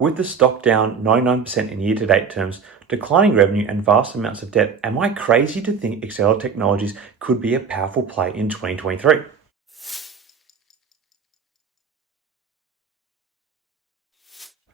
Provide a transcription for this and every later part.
With the stock down 99% in year-to-date terms, declining revenue and vast amounts of debt, am I crazy to think Exela Technologies could be a powerful play in 2023?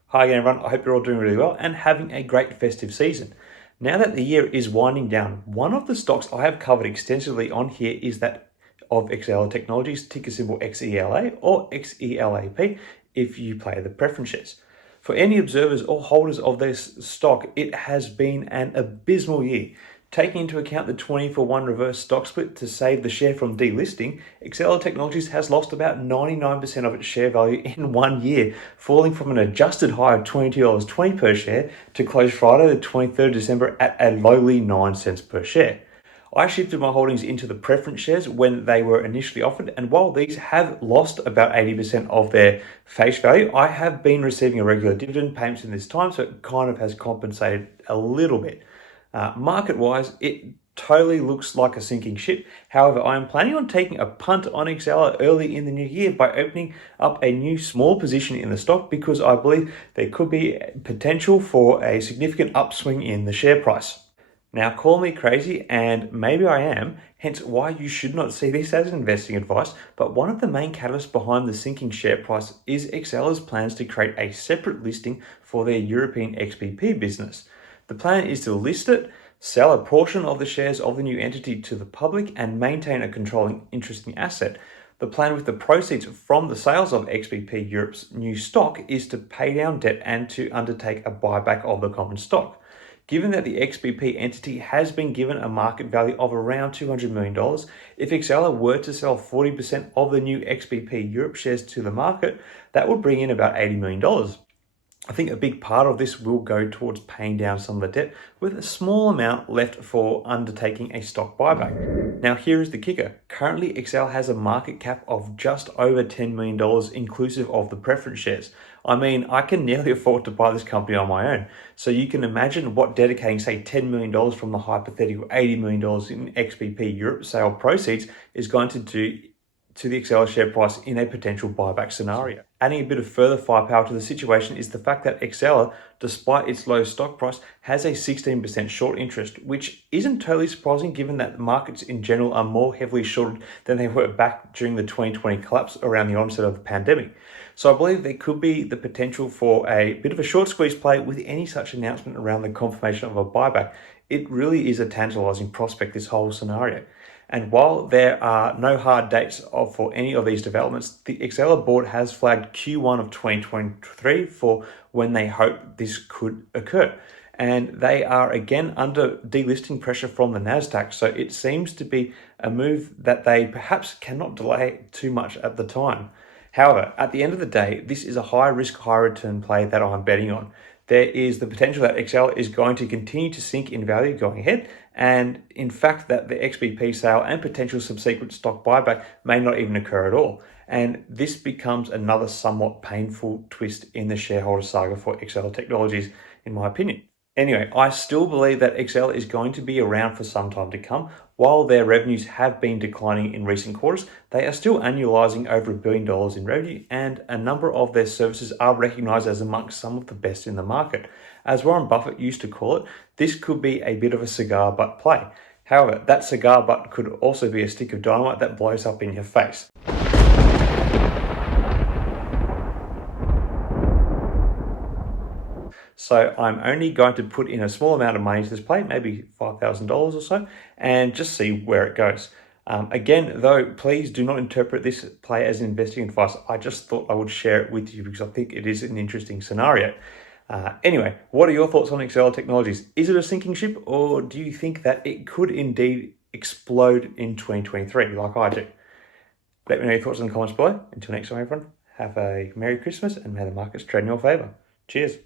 Hi again everyone, I hope you're all doing really well and having a great festive season. Now that the year is winding down, one of the stocks I have covered extensively on here is that of Exela Technologies, ticker symbol XELA or XELAP if you play the preference shares. For any observers or holders of this stock, it has been an abysmal year. Taking into account the 20-for-1 reverse stock split to save the share from delisting, Exela Technologies has lost about 99% of its share value in 1 year, falling from an adjusted high of $22.20 per share to close Friday the 23rd of December at a lowly 9 cents per share. I shifted my holdings into the preference shares when they were initially offered, and while these have lost about 80% of their face value, I have been receiving a regular dividend payments in this time, so it kind of has compensated a little bit. Market-wise, it totally looks like a sinking ship. However, I am planning on taking a punt on Exela early in the new year by opening up a new small position in the stock because I believe there could be potential for a significant upswing in the share price. Now, call me crazy, and maybe I am, hence why you should not see this as investing advice, but one of the main catalysts behind the sinking share price is Exela's plans to create a separate listing for their European XBP business. The plan is to list it, sell a portion of the shares of the new entity to the public, and maintain a controlling interest in the asset. The plan with the proceeds from the sales of XBP Europe's new stock is to pay down debt and to undertake a buyback of the common stock. Given that the XBP entity has been given a market value of around $200 million, if Exela were to sell 40% of the new XBP Europe shares to the market, that would bring in about $80 million. I think a big part of this will go towards paying down some of the debt, with a small amount left for undertaking a stock buyback. Now, here is the kicker. Currently, Exela has a market cap of just over $10 million, inclusive of the preference shares. I mean, I can nearly afford to buy this company on my own. So you can imagine what dedicating, say, $10 million from the hypothetical $80 million in XBP Europe sale proceeds is going to do to the Exela share price in a potential buyback scenario. Adding a bit of further firepower to the situation is the fact that Exela, despite its low stock price, has a 16% short interest, which isn't totally surprising given that the markets in general are more heavily shorted than they were back during the 2020 collapse around the onset of the pandemic. So I believe there could be the potential for a bit of a short squeeze play with any such announcement around the confirmation of a buyback. It really is a tantalizing prospect, this whole scenario. And while there are no hard dates for any of these developments, the Exela board has flagged Q1 of 2023 for when they hope this could occur. And they are again under delisting pressure from the NASDAQ, so it seems to be a move that they perhaps cannot delay too much at the time. However, at the end of the day, this is a high risk, high return play that I'm betting on. There is the potential that Exela is going to continue to sink in value going ahead, and in fact that the XBP sale and potential subsequent stock buyback may not even occur at all. And this becomes another somewhat painful twist in the shareholder saga for Exela Technologies, in my opinion. Anyway, I still believe that Exela is going to be around for some time to come. While their revenues have been declining in recent quarters, they are still annualizing over $1 billion in revenue, and a number of their services are recognized as amongst some of the best in the market. As Warren Buffett used to call it, this could be a bit of a cigar butt play. However, that cigar butt could also be a stick of dynamite that blows up in your face. So I'm only going to put in a small amount of money to this play, maybe $5,000 or so, and just see where it goes. Again, though, please do not interpret this play as investing advice. I just thought I would share it with you because I think it is an interesting scenario. Anyway, what are your thoughts on Exela Technologies? Is it a sinking ship, or do you think that it could indeed explode in 2023 like I do? Let me know your thoughts in the comments below. Until next time, everyone, have a Merry Christmas and may the markets trade in your favor. Cheers.